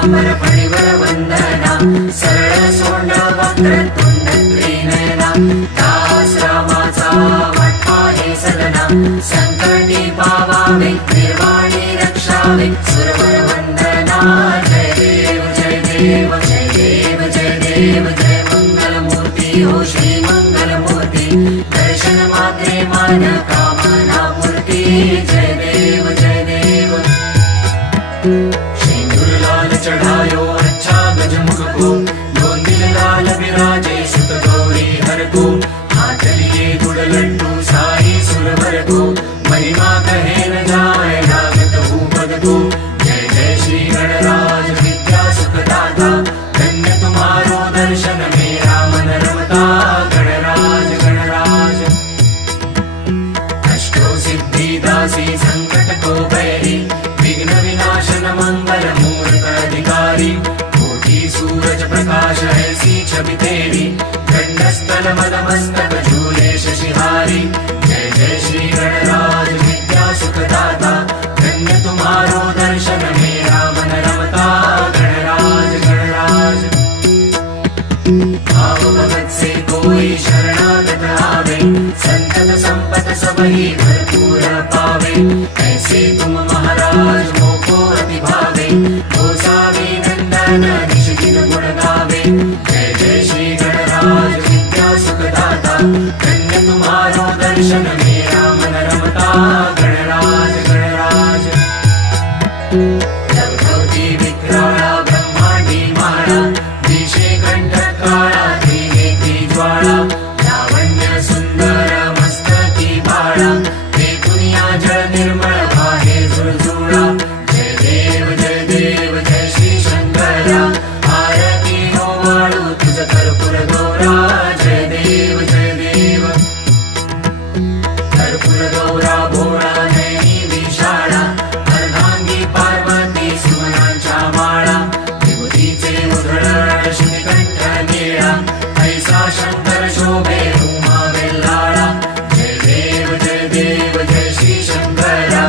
शाकांबर फणिवर वंदना सरळ सोंड वक्रतुंड त्रिनयना दास रामाचा वाटपा हे सदना संकटी पावावे निर्वाणी रक्षावे सुरवर वंदना जय देव जय देव जय देव जय देव जय मंगल मूर्ती हो श्री मंगल मूर्ती दर्शन मात्रे मान कामना मूर्ती जय देव जय देव। सिंदूर लाल चढ़ायो अच्छा गजमुख को गोंदिल लाल विराजे सुत गौरी हर को हाथ लिए गुड़ लड्डू साई सुरवर को महिमा कहे न जाए लागत हूँ पद को जय जय श्री गणराज विद्या सुखदाता धन्य तुम्हारो दर्शन मेरा मन रमता गणराज गणराज। अष्टो सिद्धि दासी संकट को बैरी विघ्न विनाशन मंगल मूर्त अधिकारी कोटि सूरज प्रकाश ऐसी छवि तेरी गंडस्थल मदमस्तक झूले शशिहारी जय जय श्री गणराज विद्या सुखदाता धन्य तुम्हारो दर्शन मेरा मन रमता गणराज गणराज। भाव भगत से कोई शरणागत आवे संतत संपत सबही भरपूर पावे ऐसे तुम महाराज मोको अति भावे गोसावी नंदन निष्किन गुण गावे जय जय श्री गणराज विद्या सुखदाता धन्य तुम्हारो दर्शन मेरा मन रमता गणराज गणराज। जगधौती विक्राळा ब्रह्मांडी माळा दिशे कंठ काळा ती ज्वाळा लावण्य सुंदर मस्तकी बाळा ते दुनिया जळ निर्मळ वाहे झुळझुळा जय देव जय श्री शंकरा आरती हो वाळू तुझ कर्पूर गौरा जय देव कर्पूर गौरा भोळा नयनी विशाळा अर्धांगी पार्वती सुमनांच्या माळा विभूतीचे उधळ श्रीकंठ निळा ऐसा शंकर शोभे उमा वेल्लाळा जय देव जय श्री शंकरा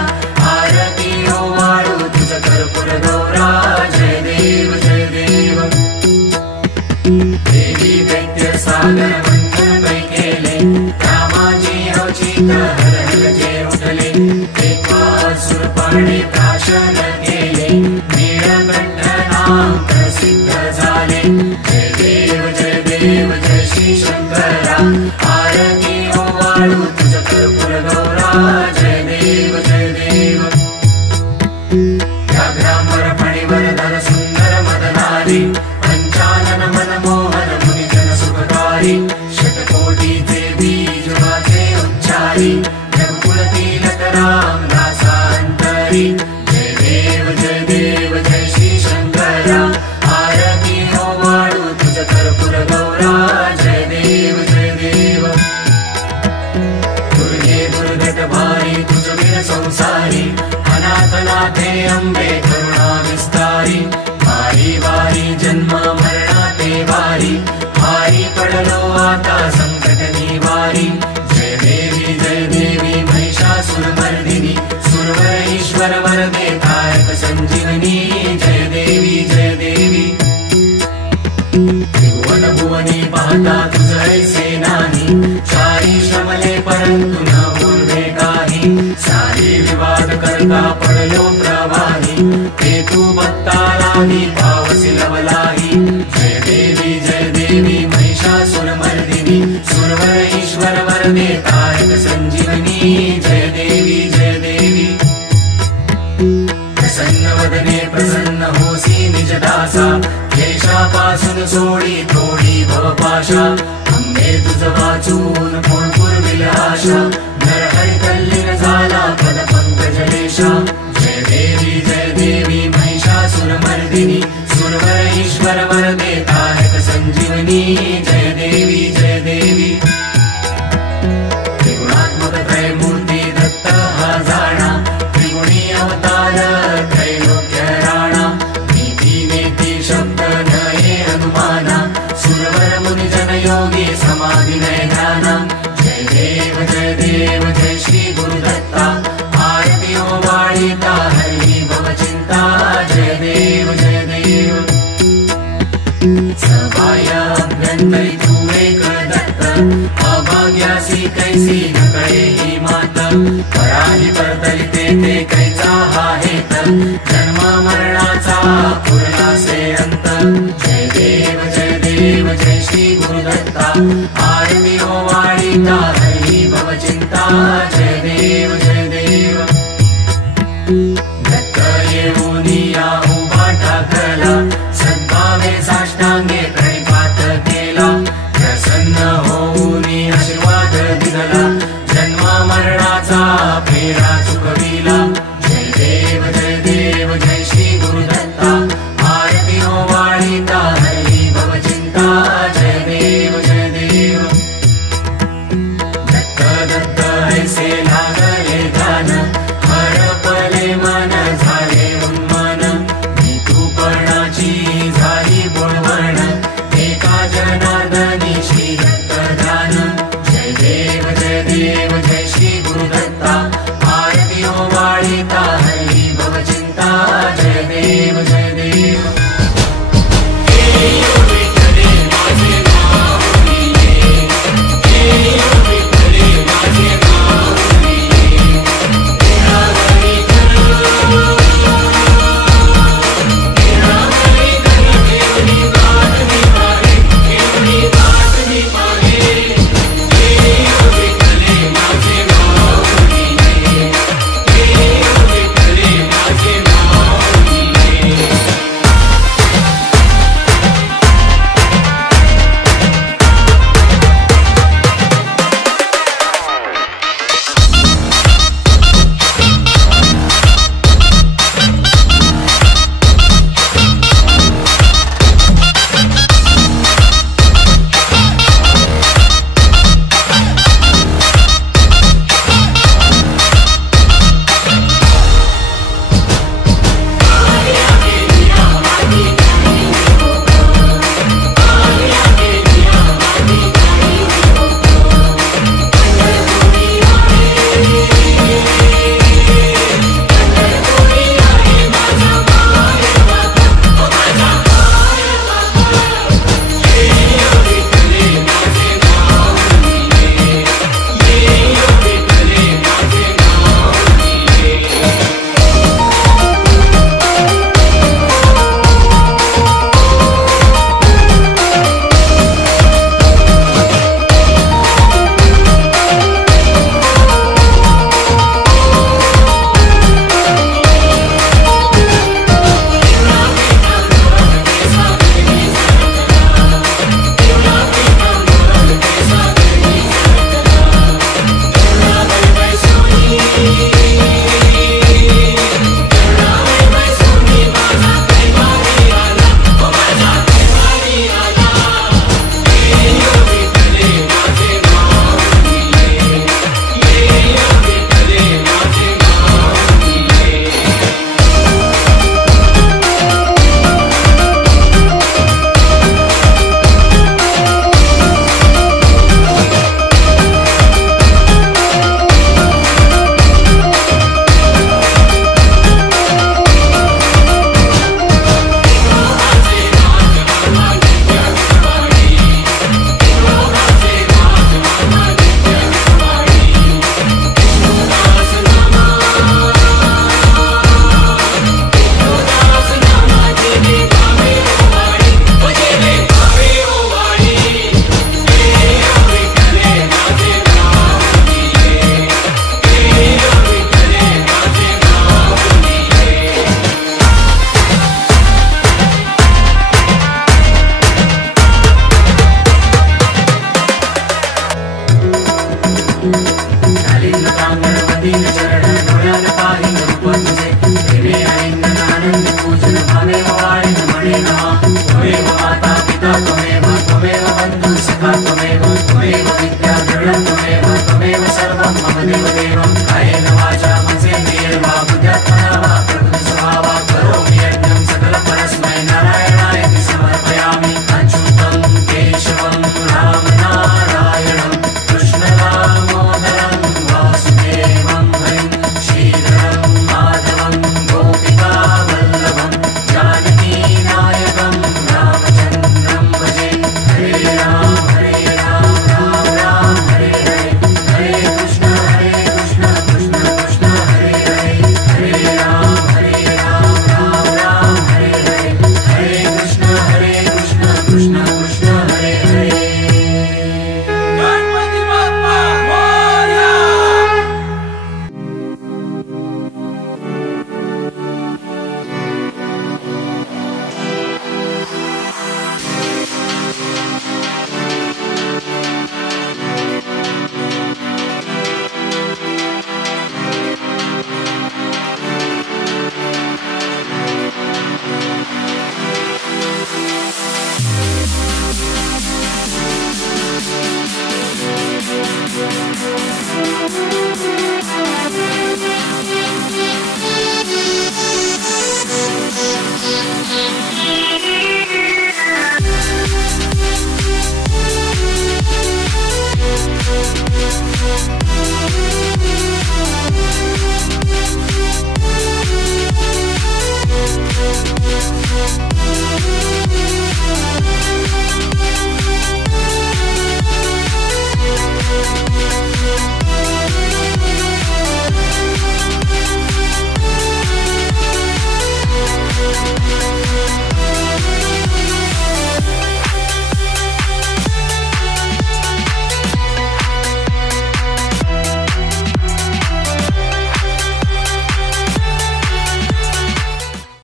आरती हो वाळू तुझ कर्पूर गौरा जय देव देवी दैत्य सागर मंथन कै केले रामाजी अवचित हर जे उठले एक सुरपाणे प्राशन केले नीळकंठ नाम प्रसिद्ध झाले जय देव जय श्री शंकरा आरती हो वाळू तुझ कर्पूर गौरा जय देव व्याघ्रांबर फणिवर धर सुंदर मदनारी पंचानन मनमोहन मुनिजन सुखकारी शतकोटीचे बीज वाचे उच्चारी जगकुल तिलक राम दासांतरी जय देव जय श्री शंकरा आरती हो वाळू तुझ कर्पूर गौरा जय देव दुर्गे दुर्गट भारी तुझ बिन संसारी अनाथनाथे अंबे करुणा विस्तारी वारी वारी जन्म मरणाते वारी भारी पडलो आता संकट निवारी जय देवी महिषासुर मर्दिनी सुरवर ईश्वर वरदे तारक संजीवनी जय देवी त्रिभुवन भुवनी पाहता तुझ ऐसे नानी चारी श्रमले परंतु न पूर्वे काही सारी विवाद करता पडलो प्रवाही ते तू बत्ता लाही पावसी लवलाही जय देवी महिषासुर मर्दिनी सुरवर ईश्वर वरदे तारक संजीवनी जय देवी प्रसन्न वदने प्रसन्न होसी निज दासा क्लेशापासून सोडी थोडी भवपाशा अंबे तुझ वाचून कोण पुरविल आशा नरहरि तल्लीन झाला पद पंकजलेशा जय देवी महिषासुर मर्दिनी सुरवर ईश्वर वरदे तारक संजीवनी जय देवी त्रिगुणात्मक त्रयमूर्ती दत्त हा जाणा त्रिगुणी अवतार त्रैलोक्य राणा नीती नेती शब्द नये अनुमाना सुरवर मुनिजन योगी समाधी नय ध्याना जय देव जय श्री गुरुदत्ता आरती हो वाळीता हरी भव चिंता जय देव कैसी न कळे ही मात पराही परतरिते ते कैचा हा हेत जन्म मरणाचा पुरला से अंत जय देव जय श्री गुरुदत्ता आरती ओवाळीता हरी भव चिंता